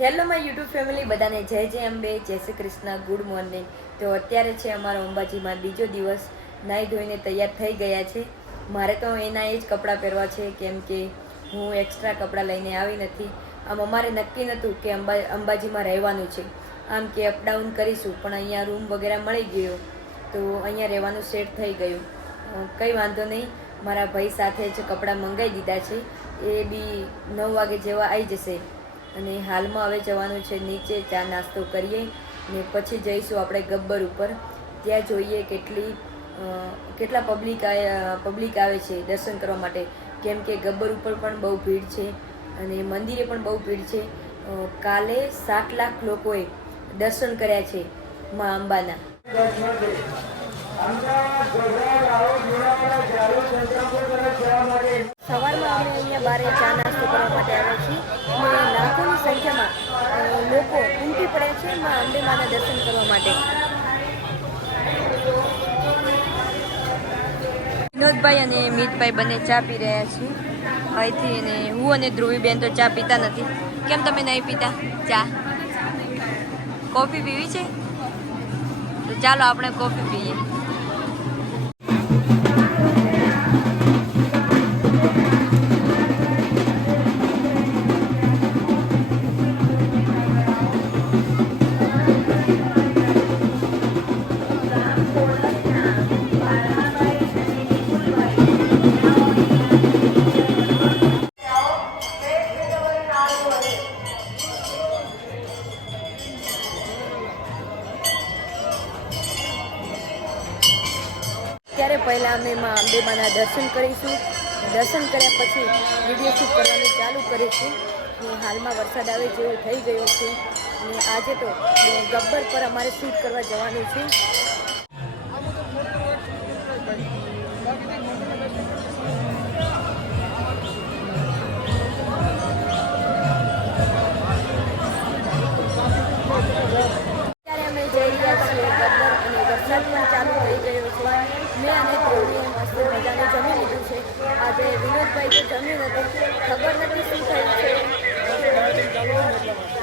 Hello my YouTube family, બધાને જય જય અંબે, જય શ્રી કૃષ્ણ, ગુડ મોર્નિંગ. તો અત્યારે છે અમારો અંબાજીમાં બીજો દિવસ. નાહી ધોઈને તૈયાર થઈ ગયા છે. મારે તો એના એ જ કપડાં પહેરવા છે, કેમ કે હું એક્સ્ટ્રા કપડાં લઈને આવી નથી. આમ અમારે નક્કી નહોતું કે અંબાજીમાં રહેવાનું છે, આમ કે અપડાઉન કરીશું, પણ અહીંયા રૂમ વગેરે મળી ગયો તો અહીંયા રહેવાનું સેટ થઈ ગયું. કંઈ વાંધો નહીં, મારા ભાઈ સાથે જ કપડાં મંગાવી દીધા છે. એ બી 9 વાગે જેવા આવી જશે. અને હાલમાં હવે જવાનું છે નીચે, ચા નાસ્તો કરીએ ને પછી જઈશું આપણે ગબ્બર ઉપર. ત્યાં જોઈએ કેટલા પબ્લિક આવે છે દર્શન કરવા માટે, કેમ કે ગબ્બર ઉપર પણ બહુ ભીડ છે અને મંદિરે પણ બહુ ભીડ છે. કાલે 7 લાખ લોકોએ દર્શન કર્યા છે મા અંબાના. સવારમાં અમે અહીંયા બારે ચા નાસ્તો કરવા માટે આવ્યા છીએ અને લાખોની સંખ્યામાં લોકો ઉમટી પડે છે મા અંબે માના દર્શન કરવા માટે. વિનોદભાઈ અને મિતભાઈ બંને ચા પી રહ્યા છે અહીંથી, અને હું અને ધ્રુવીબેન તો ચા પીતા નથી. કેમ તમે નહીં પીતા ચા? કોફી પીવી છે? તો ચાલો આપણે કોફી પીએ. ત્યારે પહેલાં અમે મા અંબેમાના દર્શન કરીશું. દર્શન કર્યા પછી વિડીયો શૂટ કરવાનું ચાલુ કરીશું. ને હાલમાં વરસાદ આવે જેવું થઈ ગયું છે અને આજે તો ગબ્બર પર અમારે શૂટ કરવા જવાનું છે. ત્યારે અમે જઈ રહ્યા છીએ ગબ્બર અને વરસાદ પણ ચાલુ થઈ ગયો છે. મેં અને ધ્રુવીએ મસ્ત મજાનું જમી લીધું છે. આજે વિનોદભાઈ તો જમ્યું નથી, ખબર નથી શું થયું છે.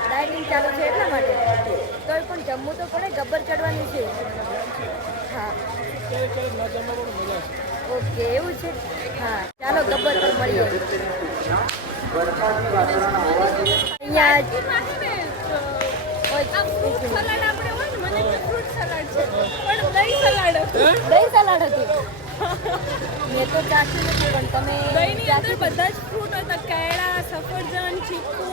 ડાયટિંગ ચાલુ છે એટલા માટે. તોય પણ જમવું તો પડે, ગબ્બર ચડવાનું છે. હા, ઓકે, એવું છે. હા, ચાલો ગબ્બર પર મળીએ. દહીં સલાડ હતું. મેં તો ચાખ્યું નથી, પણ તમે દહીંની અંદર બધા જ ફ્રૂટ હતા, કેળા, સફરજન, ચીકુ,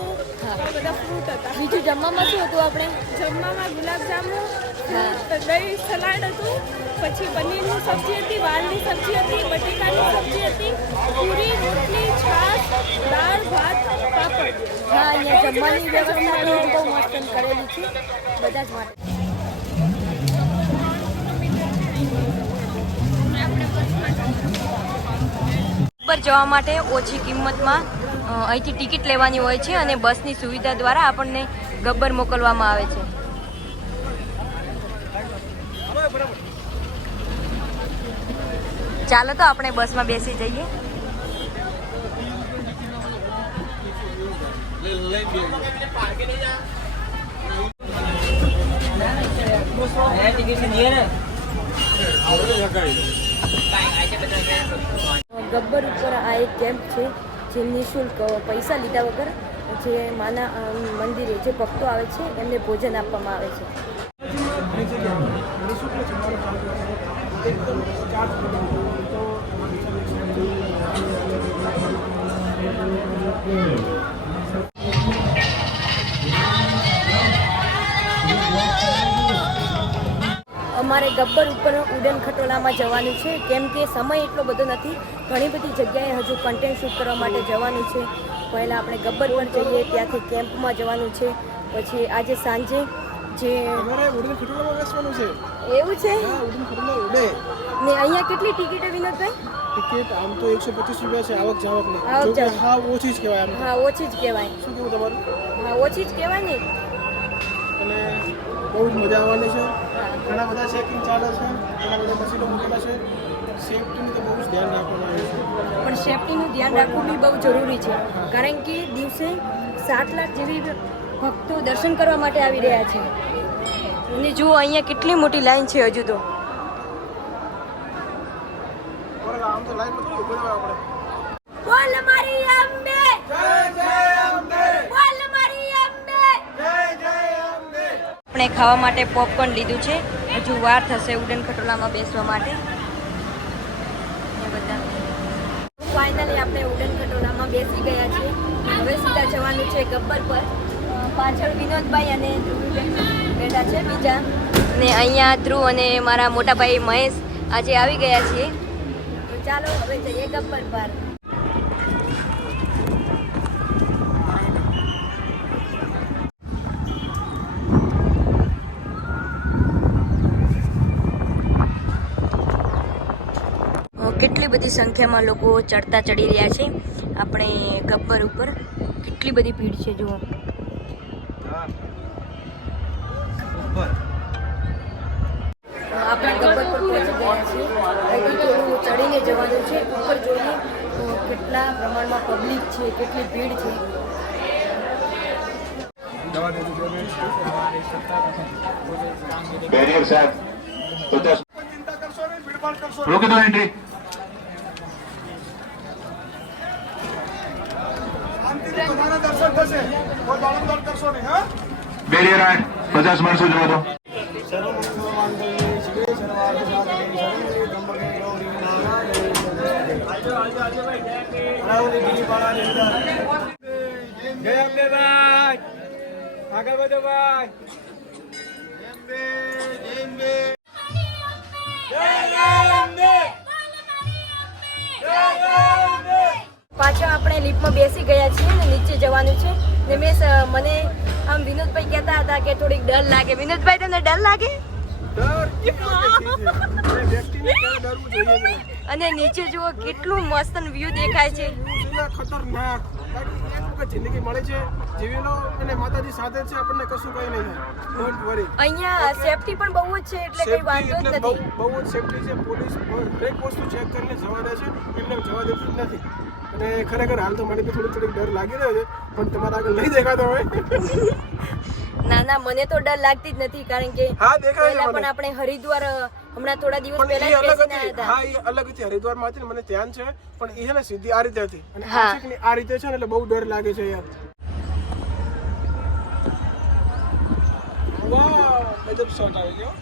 બધા ફ્રૂટ હતા. બીજું જમવામાં શું હતું? આપણે જમવામાં ગુલાબજાંબુ, દહીં સલાડ હતું, પછી પનીરની સબ્જી હતી, વાલની સબ્જી હતી, બટેકાની સબ્જી હતી, પૂરી, રોટલી, છાશ, દાળ, ભાત, પાપડ. હા, અહીંયા જમવાની વ્યવસ્થા બહુ મસ્ત કરેલી છે બધા જ માટે. ગબ્બર જવા માટે ઓછી કિંમતમાં અહીંથી ટિકિટ લેવાની હોય છે અને બસની સુવિધા દ્વારા આપણને ગબ્બર મોકલવામાં આવે છે. ચાલો તો આપણે બસમાં બેસી જઈએ. ગબ્બર ઉપર આ એક કેમ્પ છે જે નિઃશુલ્ક પૈસા લીધા વગર જે માના મંદિરે જે ભક્તો આવે છે એમને ભોજન આપવામાં આવે છે. અમારે ગબ્બર ઉપર ઉડન ખટોલામાં જવાનું છે, કેમ કે સમય એટલો બધો નથી. ઘણી બધી જગ્યાએ હજુ કન્ટેન્ટ શૂટ કરવા માટે જવાનું છે. પહેલાં આપણે ગબ્બર પર જઈએ, ત્યાંથી કેમ્પમાં જવાનું છે. પછી આજે સાંજે જે ઉડન ખટોલામાં બેસવાનું છે. એવું છે ને? અહીંયા કેટલી ટિકિટ વિનોદભાઈ? ટિકિટ આમ તો 125 રૂપિયા છે આવક જાવકની. હા, ઓછી જ કહેવાય. હા, ઓછી જ કહેવાય. શું કહેવું તમારું? હા, ઓછી જ કહેવાય ને. અને બહુ જ મજા આવવાની છે. ઘણા બધા ચેકિંગ ચાલે છે, ઘણા બધા મશીનો મૂકેલા છે. સેફટીનું તો બહુ જ ધ્યાન રાખવામાં આવે છે. પણ સેફટીનું ધ્યાન રાખવું બી બહુ જરૂરી છે, કારણ કે દિવસે 7 લાખ જેવી ભક્તો દર્શન કરવા માટે આવી રહ્યા છે અને જુઓ અહીંયા કેટલી મોટી લાઈન છે હજુ તો. આમ તો લાઈન માં ઉભો રહેવા આપણે. બોલ મારી અંબે બોલ મારી અંબે. આપણે ખાવા માટે પોપકોર્ન લીધું છે. હજુ વાર થશે ઉડન ખટોલામાં બેસવા માટે. ફાઇનલી આપણે ઉડન ખટોલામાં બેસી ગયા છીએ. હવે સીધા જવાનું છે ગબ્બર પર. પાછળ વિનોદભાઈ અને ધ્રુવભાઈ બેઠા છે બીજા, અને અહીંયા ધ્રુવ અને મારા મોટા ભાઈ મહેશ આજે આવી ગયા છીએ. તો ચાલો હવે જઈએ ગબ્બર પર. કેટલી બધી સંખ્યામાં લોકો ચડતા ચડી રહ્યા છે આપણે ગબ્બર ઉપર. કેટલી બધી ભીડ છે જુઓ. આપણે ગબ્બર પર પહોંચી ગયા છીએ. અહીંથી થોડું ચડીને જવાનું છે. ઉપર જોઈએ તો કેટલા પ્રમાણમાં પબ્લિક છે, કેટલી ભીડ છે. બેરિયર સાહેબ તો ચિંતા કરશો નહીં, ભીડભાડ કરશો નહીં. રોકી દો એન્ટ્રી. શાંતિથી તમારા દર્શન થશે. કોઈ બાળંદોડ કરશો નહીં. હા, બેરિયર 8 50 માણસો જવા દો. જય અંબે ભાઈ, આગળ વધો ભાઈ. પાછા આપણે લિફ્ટમાં બેસી ગયા છીએ ને નીચે જવાનું છે. ને મને આમ વિનોદભાઈ કહેતા હતા કે થોડીક ડર લાગે. વિનોદભાઈ તમને ડર લાગે? અને નીચે જુઓ કેટલું મસ્ત વ્યૂ દેખાય છે. ખતરનાક જિંદગી મળે છે, જીવી લો અને માતાજી સાથે છે, આપણને કશું કઈ નહીં થાય. Don't worry. અહીંયા સેફટી પણ બહુ જ છે એટલે કઈ વાંધો જ નથી. બહુ જ સેફટી છે. પોલીસ દરેક વસ્તુ ચેક કરીને જવા દે છે, એમને જવા દેતું જ નથી. અને ખરેખર હાલ તો મને બી થોડીક ડર લાગી રહ્યો છે, પણ તમારા આગળ નહીં દેખાતો હોય. ના ના, મને તો ડર લાગતી જ નથી કારણ કે હા, દેખાય છે પહેલા મને. પણ આપણે હરિદ્વાર હમણાં થોડા દિવસ પણ પહેલા એ જ અલગ બેસીને હતી. આવ્યા હા, હતા. એ અલગ હતી. હરિદ્વારમાં હતી ને, મને ધ્યાન છે, પણ એ છે ને સીધી આ રીતે હતી અને હા. આ છે કે નહીં, આ રીતે છે ને, એટલે બહુ ડર લાગે છે યાર. વાહ, ગજબ શોટ આવી ગયો.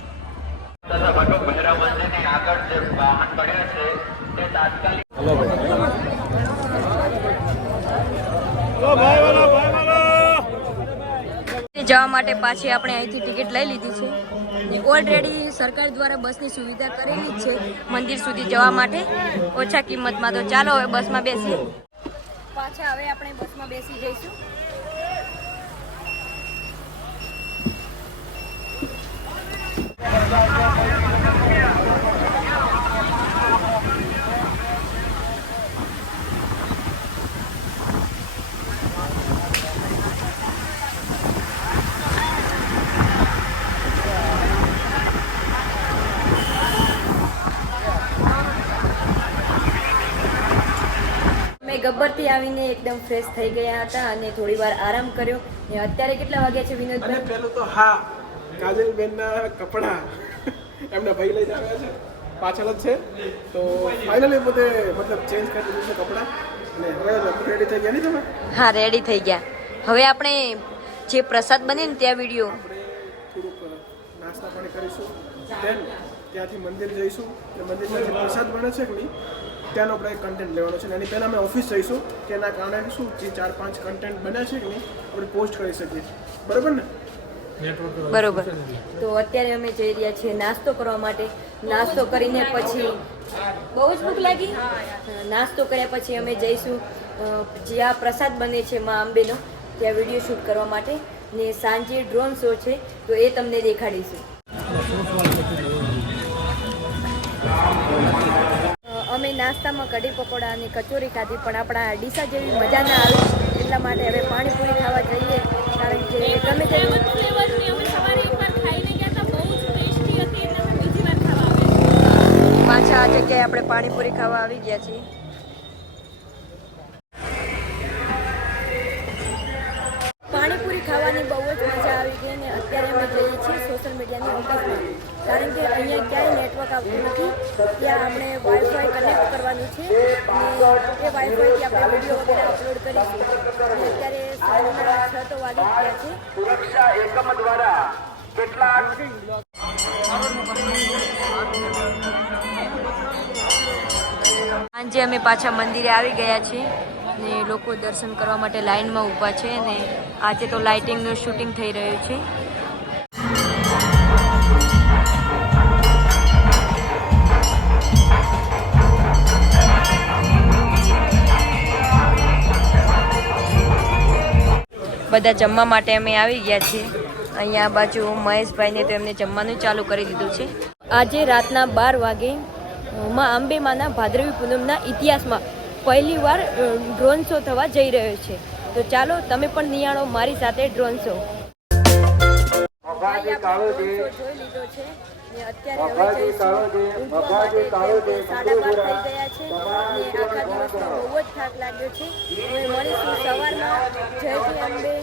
જવા માટે પાછી આપણે અહીંથી ટિકિટ લઈ લીધી છે. ઓલરેડી સરકાર દ્વારા બસની સુવિધા કરેલી જ છે મંદિર સુધી જવા માટે ઓછા કિંમતમાં. તો ચાલો હવે બસમાં બેસીએ. પાછા હવે આપણે બસમાં બેસી જઈશું. ગબ્બરથી આવીને એકદમ ફ્રેશ થઈ ગયા હતા અને થોડી વાર આરામ કર્યો. ને અત્યારે કેટલા વાગ્યા છે અને વિનોદભાઈ? પેલું તો હા, કાજલબેનના કપડા એમના ભાઈ લઈ આવ્યા છે, પાછળ જ છે. તો ફાઇનલી પોતે મતલબ ચેન્જ કરી દીધું છે કપડાં અને હવે રેડી થઈ ગયા નહીં તમે? હા, રેડી થઈ ગયા. હવે આપણે જે પ્રસાદ બને ને ત્યાં વિડીયો થોડુંક નાસ્તા પાણી કરીશું, દેન ત્યાંથી મંદિર જઈશું. મંદિરમાં જે પ્રસાદ બને છે કે નહીં ત્યાંનો આપણે કન્ટેન્ટ લેવાનો છે. એની પહેલાં અમે ઓફિસ જઈશું કે એના કારણે શું જે 4-5 કન્ટેન્ટ બન્યા છે કે નહીં આપણે પોસ્ટ કરી શકીએ. બરાબર ને? બરોબર. તો અત્યારે અમે જઈ રહ્યા છીએ નાસ્તો કરવા માટે. નાસ્તો કરીને પછી બહુ જ ભૂખ લાગી. નાસ્તો કર્યા પછી અમે જઈશું જ્યાં પ્રસાદ બને છે મા અંબેનો, ત્યાં વિડીયો શૂટ કરવા માટે. ને સાંજે ડ્રોન શો છે તો એ તમને દેખાડીશું. અમે નાસ્તામાં કઢી પકોડા અને કચોરી ખાધી, પણ આપણા ડીસા જેવી મજા ના આવી. એટલા માટે હવે પાણીપુરી ખાવા જઈએ કારણ કે ગમે તેવું ફ્લેવરની અમે સવારે એકવાર ખાઈને ગયા હતા, બહુ જ ટેસ્ટી હતી એટલે અમે બીજી વાર ખાવા આવ્યા. પાછા આ જગ્યાએ આપણે પાણીપુરી ખાવા આવી ગયા છીએ. પાણીપુરી ખાવાની મજા આવી ગઈ ને અત્યારે અમે જઈએ છીએ સોશિયલ મીડિયાની ઓફિસમાં, કારણ કે અહીંયા ક્યાંય નેટવર્ક આવતું નથી. ત્યાં આપણે વાઈફાઈ કનેક્ટ કરવાનું છે અને એ વાઈફાઈથી આપણે વિડીયો વગેરે અપલોડ કરીશું. અને અત્યારે સાંજના 6 તો વાગી ગયા છે. સાંજે અમે પાછા મંદિરે આવી ગયા છીએ ને લોકો દર્શન કરવા માટે લાઈનમાં ઊભા છે ને આજે તો લાઇટિંગનું શૂટિંગ થઈ રહ્યું છે. બધા જમવા માટે અમે આવી ગયા છીએ. અહીંયા આ બાજુ મહેશભાઈને તો એમને જમવાનું ચાલુ કરી દીધું છે. આજે રાતના 12 વાગે માં અંબેમાના ભાદરવી પૂનમના ઇતિહાસમાં પહેલીવાર ડ્રોન શો થવા જઈ રહ્યો છે. તો ચાલો તમે પણ નિહાળો મારી સાથે ડ્રોન શો. જોઈ લીધો છે ને અત્યારે હવે જઈશું ઊંઘવા માટે, કેમ કે 12:30 થઈ ગયા છે ને આખા દિવસનો બહુ જ થાક લાગ્યો છે. હવે મળીશું સવારમાં. જય જય અંબે.